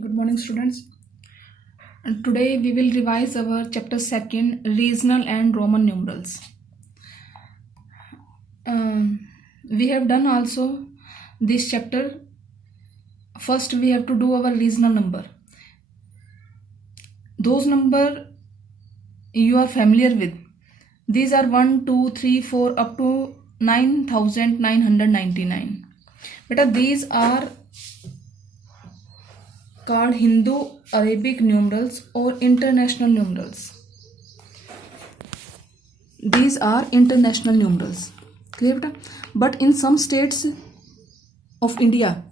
Good morning, students. And today we will revise our chapter 2, regional and Roman numerals. We have done also this chapter. First, we have to do our regional number. Those number you are familiar with. These are 1, 2, 3, 4 up to 9,999. But these are called Hindu-Arabic numerals or international numerals. These are international numerals. Clear beta? But in some states of India,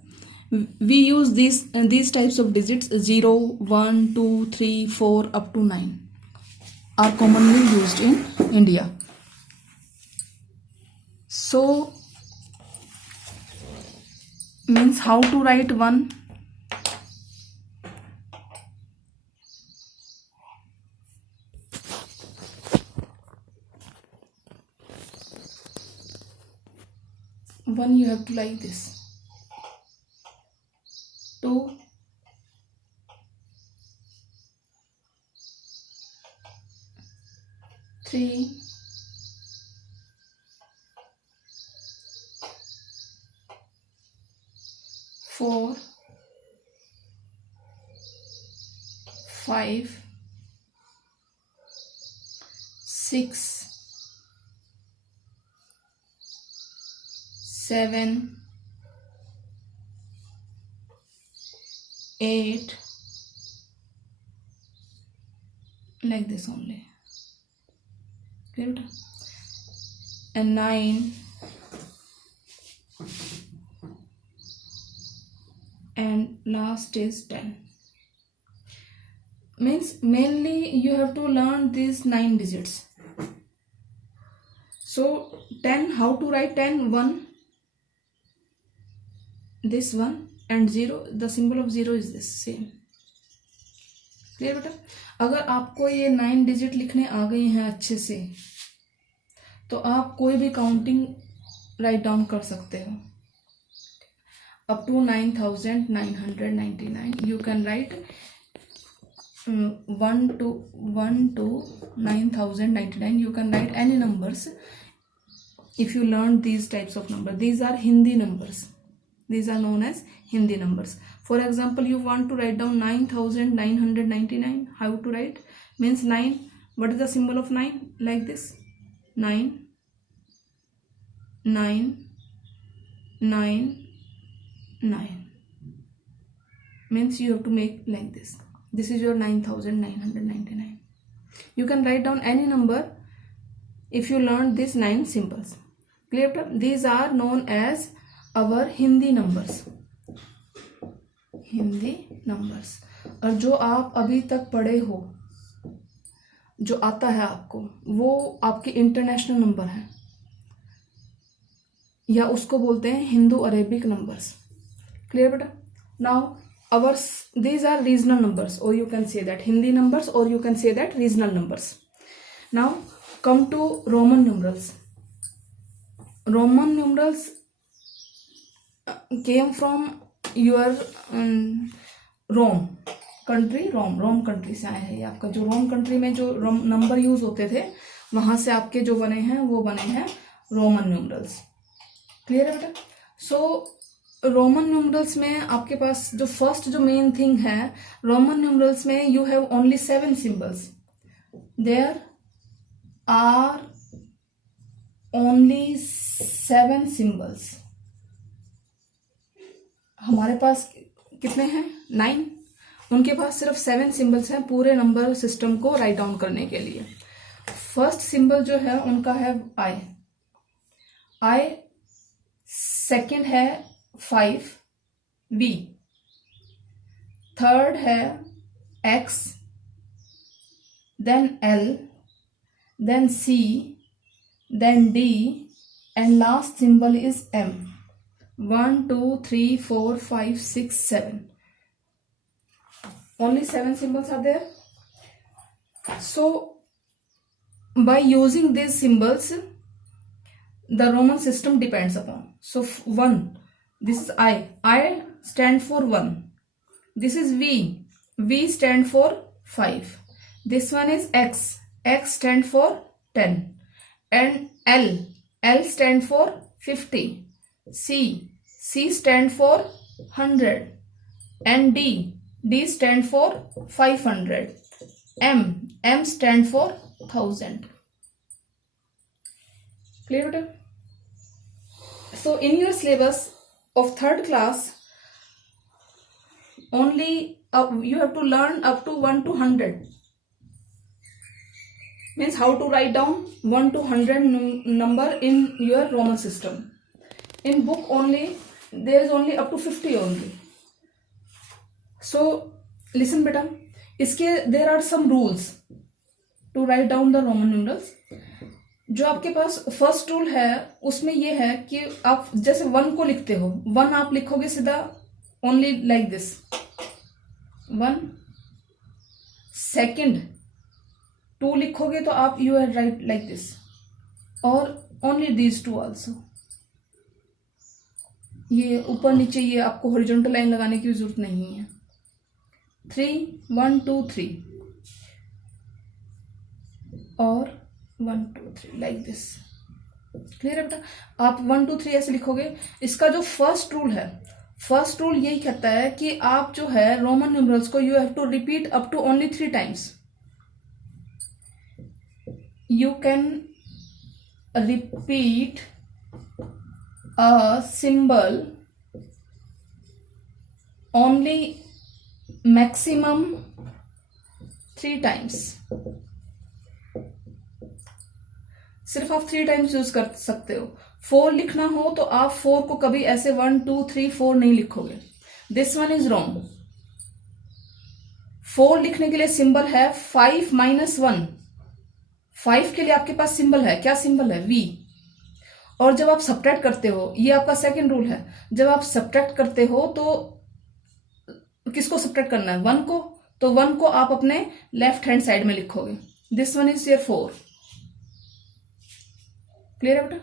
we use these types of digits 0, 1, 2, 3, 4 up to 9 are commonly used in India. So, means how to write 1? One you have to like this. 2, 3, 4, 5, 6, 7, 8, like this only. Good. And 9, and last is 10. Means mainly you have to learn these 9 digits. So 10, how to write 10? 1, this one, and 0, the symbol of 0 is this same. Clear बेटा? अगर आपको ये 9 digit लिखने आ गए हैं अच्छे से तो आप कोई भी काउंटिंग राइट डाउन कर सकते हो. Up to 9,999 you can write 1 to 9,099. You can write any numbers if you learn these types of numbers. These are Hindi numbers. These are known as Hindi numbers. For example, you want to write down 9,999. How to write? Means 9. What is the symbol of 9? Like this. 9, 9, 9, 9. Means you have to make like this. This is your 9,999. You can write down any number if you learn these 9 symbols. Clear? These are known as our Hindi numbers. Hindi numbers. और जो आप अभी तक पढ़े हो, जो आता है आपको, वो आपके इंटरनेशनल नंबर हैं या उसको बोलते हैं हिंदू अरेबिक नंबर्स. क्लियर बेटा? Now these are regional numbers, or you can say that Hindi numbers, or you can say that regional numbers. Now come to Roman numerals. Roman numerals came from your Rome country. Rome country से आए हैं. आपका जो रोम country में जो number use होते थे वहां से आपके जो बने हैं वो बने हैं रोमन न्यूमरल्स. क्लियर है बेटा? सो रोमन न्यूमरल्स में आपके पास जो फर्स्ट जो मेन थिंग है, रोमन न्यूमरल्स में you have only 7 symbols. There are only 7 symbols. हमारे पास कितने हैं? 9. उनके पास सिर्फ 7 सिंबल्स हैं पूरे नंबर सिस्टम को राइट डाउन करने के लिए. फर्स्ट सिंबल जो है उनका है आई. सेकंड है 5, V. थर्ड है X, then L, then C, then D, and last symbol is M. 1, 2, 3, 4, 5, 6, 7. Only 7 symbols are there. So by using these symbols, the Roman system depends upon. So 1, this is I stand for 1. This is V. V stand for 5. This one is X. X stand for 10. And L. L stand for 50. C. C stand for 100. And D. D stand for 500. M. M stand for 1000. Clear beta? So in your syllabus of 3rd class, only you have to learn up to 1 to 100. Means how to write down 1 to 100 number in your Roman system. In book only, there is only up to 50 only. So listen beta, इसके there are some rules to write down the Roman numerals. जो आपके पास first rule है उसमें ये है कि आप जैसे 1 को लिखते हो, 1 आप लिखोगे सीधा ओनली लाइक दिस 1. सेकेंड 2 लिखोगे तो आप you are right like this, और ओनली दीज 2 आल्सो. ये ऊपर नीचे ये आपको हॉरिजॉन्टल लाइन लगाने की जरूरत नहीं है. 3 1 2 3 और 1 2 3 लाइक दिस. क्लियर है बेटा? आप 1 2 3 ऐसे लिखोगे. इसका जो फर्स्ट रूल है, फर्स्ट रूल यही कहता है कि आप जो है रोमन न्यूमरल्स को you have to repeat up to only 3 times. You can repeat a symbol only maximum 3 times. सिर्फ आप 3 टाइम्स यूज कर सकते हो. 4 लिखना हो तो आप 4 को कभी ऐसे 1 2 3 4 नहीं लिखोगे. This one is wrong. 4 लिखने के लिए सिंबल है 5 - 1. 5 के लिए आपके पास सिंबल है, क्या सिंबल है? V. और जब आप सब्ट्रैक्ट करते हो, ये आपका सेकंड रूल है, जब आप सब्ट्रैक्ट करते हो तो किसको सब्ट्रैक्ट करना है? 1 को. तो 1 को आप अपने लेफ्ट हैंड साइड में लिखोगे. This one is your 4. Clear है बेटा?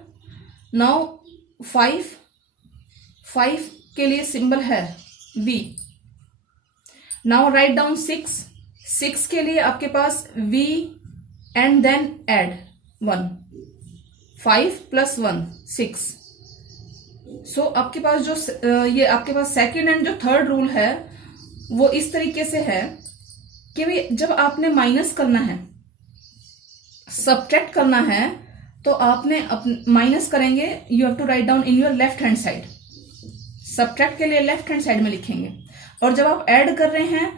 नाउ 5 के लिए सिंबल है V. नाउ राइट डाउन 6 के लिए आपके पास V and then add 1. 5 + 1 6. सो आपके पास जो ये आपके पास सेकंड एंड जो थर्ड रूल है वो इस तरीके से है कि भाई जब आपने माइनस करना है, सब्ट्रैक्ट करना है, तो आपने माइनस करेंगे, you have to write down in your left hand side. Subtract के लिए लेफ्ट हैंड साइड में लिखेंगे. और जब आप ऐड कर रहे हैं,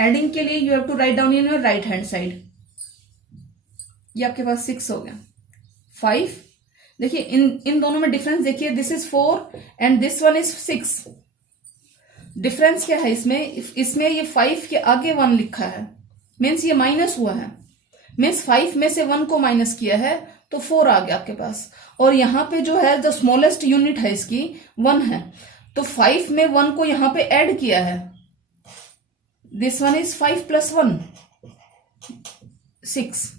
एडिंग के लिए you have to write down in your right hand side. ये आपके पास 6 हो गया. 5 देखिए इन दोनों में डिफरेंस देखिए. This is 4 and this one is 6. Difference क्या है इसमें ये 5 के आगे 1 लिखा है, मीन्स ये माइनस हुआ है. मीन्स 5 में से 1 को माइनस किया है तो 4 आ गया आपके पास. और यहाँ पे जो है जो स्मॉलेस्ट यूनिट है इसकी 1 है, तो 5 में 1 को यहाँ पे ऐड किया है. This one is 5 + 1 6.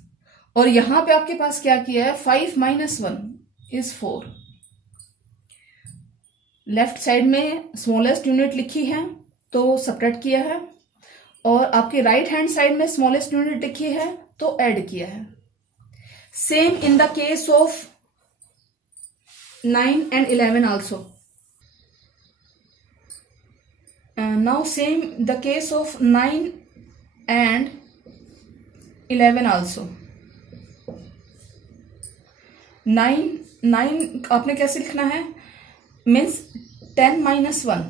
और यहां पे आपके पास क्या किया है? 5 - 1 इज 4. लेफ्ट साइड में स्मॉलेस्ट यूनिट लिखी है तो सब्ट्रैक्ट किया है, और आपके राइट हैंड साइड में स्मॉलेस्ट यूनिट लिखी है तो ऐड किया है. Same in the case of 9 and 11 also. Now same the case of 9 and 11 also. 9 आपने कैसे लिखना है? मीन्स 10 - 1.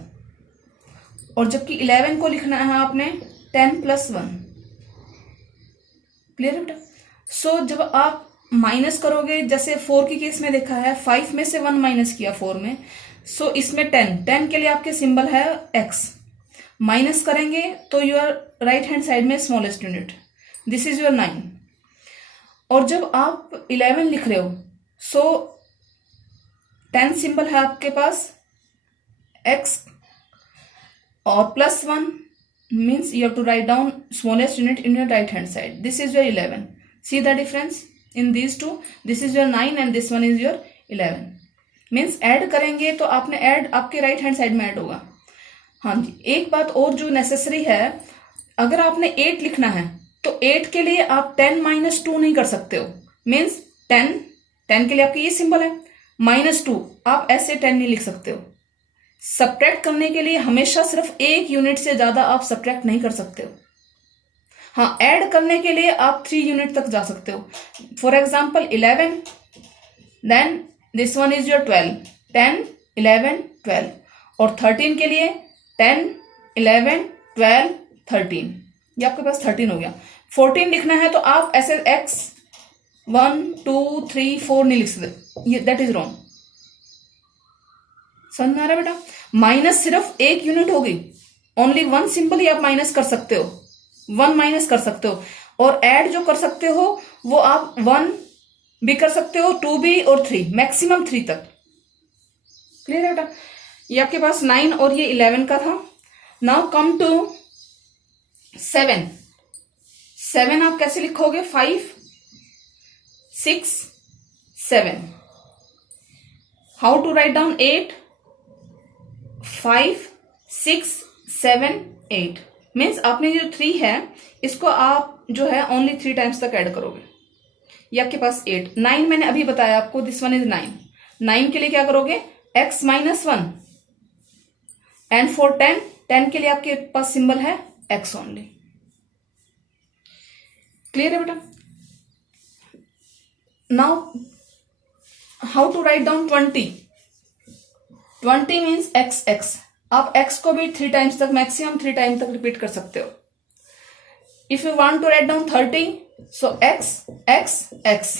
और जबकि 11 को लिखना है आपने 10 + 1. क्लियर है बेटा? सो जब आप माइनस करोगे, जैसे 4 की केस में देखा है, 5 में से 1 माइनस किया 4 में, सो इसमें 10 के लिए आपके सिंबल है X. माइनस करेंगे तो योर राइट हैंड साइड में smallest unit, this is your 9. और जब आप 11 लिख रहे हो, सो 10 सिंबल है आपके पास X और +1 means you have to write down smallest unit in your right hand side. This is your 11. See the difference in these two? This is your 9 and this one is your 11. Means add करेंगे तो आपने add आपके right hand side में add होगा. हाँ जी, एक बात और जो नेसेसरी है, अगर आपने 8 लिखना है तो 8 के लिए आप 10 - 2 नहीं कर सकते हो। मीन्स 10 के लिए आपके ये सिंबल है, -2 आप ऐसे 10 नहीं लिख सकते हो। सब्ट्रैक्ट करने के लिए हमेशा सिर्फ 1 यूनिट से ज्यादा आप सब्ट्रैक्ट नहीं कर सकते हो। हाँ, ऐड करने के लिए आप 3 यूनिट तक जा सकते हो। For example 11, then this one is your 12, 10 11 12। और 13 के लिए 10 11 12 13, ये आपके पास 13 हो गया। 14 लिखना है तो आप ऐसे x 1 2 3 4 नहीं लिख सकते, ये दैट इज रॉन्ग। समझ में आ रहा है बेटा? माइनस सिर्फ 1 यूनिट होगी, ओनली 1 सिंपल ही आप माइनस कर सकते हो, 1 माइनस कर सकते हो। और ऐड जो कर सकते हो वो आप 1 भी कर सकते हो, 2 भी और 3, मैक्सिमम 3 तक। क्लियर है बेटा? ये आपके पास 9 और ये 11 का था। Now come to 7। 7 आप कैसे लिखोगे? 5 6 7। How to write down 8? 5 6 7 8। Means आपने जो 3 है इसको आप जो है ओनली 3 टाइम्स तक ऐड करोगे। ये आपके पास 8। 9 मैंने अभी बताया आपको, दिस वन इज 9। 9 के लिए क्या करोगे? x -1। एंड फॉर 10 के लिए आपके पास सिंबल है x ओनली। क्लियर है बेटा? Now how to write down 20? 20 means x। आप x को भी 3 टाइम्स तक, मैक्सिमम 3 टाइम तक रिपीट कर सकते हो। If you want to write down 30, so x x x।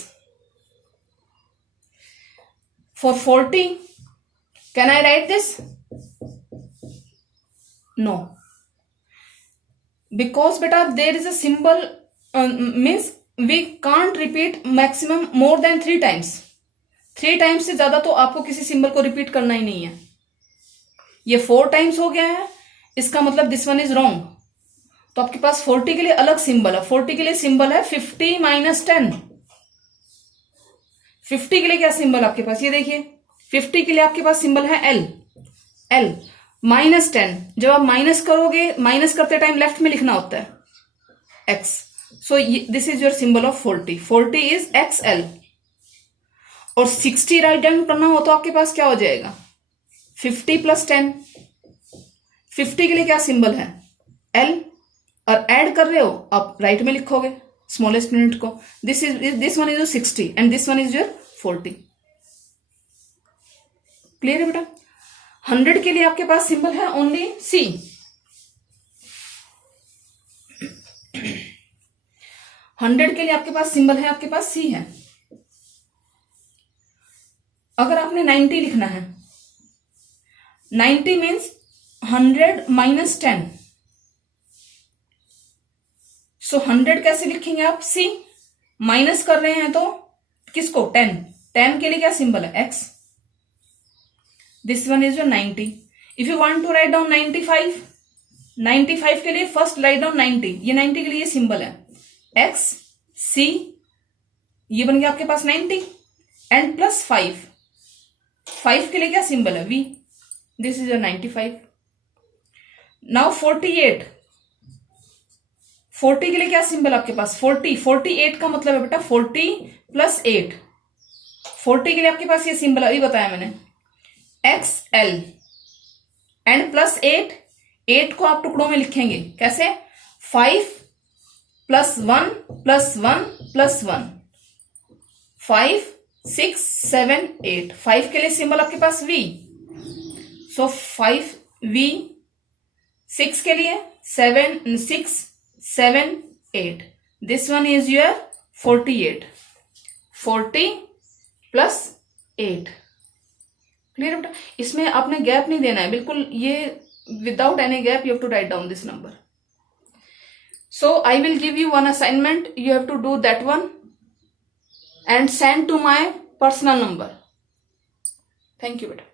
For 40, can I write this? No, because beta there is a symbol, means we can't repeat maximum more than 3 times। 3 times से ज्यादा तो आपको किसी symbol को repeat करना ही नहीं है। ये 4 टाइम्स हो गया है, इसका मतलब दिस वन इज रॉन्ग। तो आपके पास 40 के लिए अलग सिंबल है। 40 के लिए सिंबल है 50 - 10। 50 के लिए क्या सिंबल आपके पास? ये देखिए, 50 के लिए आपके पास सिंबल है L -10। जब आप माइनस करोगे, माइनस करते टाइम लेफ्ट में लिखना होता है x। So this is your symbol of 40। 40 is XL। और 60 राइट डाउन करना हो तो आपके पास क्या हो जाएगा? 50 + 10। 50 के लिए क्या सिंबल है? L। और ऐड कर रहे हो आप राइट में लिखोगे स्मॉलेस्ट यूनिट को। This one is your 60 and this one is your 40। Clear है बेटा? 100 के लिए आपके पास सिंबल है ओनली C। 100 के लिए आपके पास सिंबल है, आपके पास C है। अगर आपने 90 लिखना है, 90 मीन्स 100 - 10। सो 100 कैसे लिखेंगे आप? C। माइनस कर रहे हैं तो किसको? 10। 10 के लिए क्या सिंबल है? X। This one is your 90। If you want to write down 95, 95 के लिए फर्स्ट राइट डाउन 90। ये 90 के लिए सिंबल है X C। ये बन गया आपके पास 90 एंड प्लस 5। 5 के लिए क्या सिंबल है? V। This is your 95। Now 48। 40 के लिए क्या सिंबल आपके पास? 40। 48 का मतलब है बेटा 40 + 8। 40 के लिए आपके पास ये सिंबल अभी बताया मैंने, XL एंड प्लस 8। 8 को आप टुकड़ों में लिखेंगे कैसे? 5 + 1 + 1 + 1। 5 6 7 8। 5 के लिए सिंबल आपके पास V। सो 5 V। 6 के लिए 7 6 7 8। This one is your 48। 40 + 8। Clear बेटा? इसमें आपने गैप नहीं देना है बिल्कुल, ये without any gap you have to write down this number. So I will give you one assignment, you have to do that one and send to my personal number. Thank you बेटा।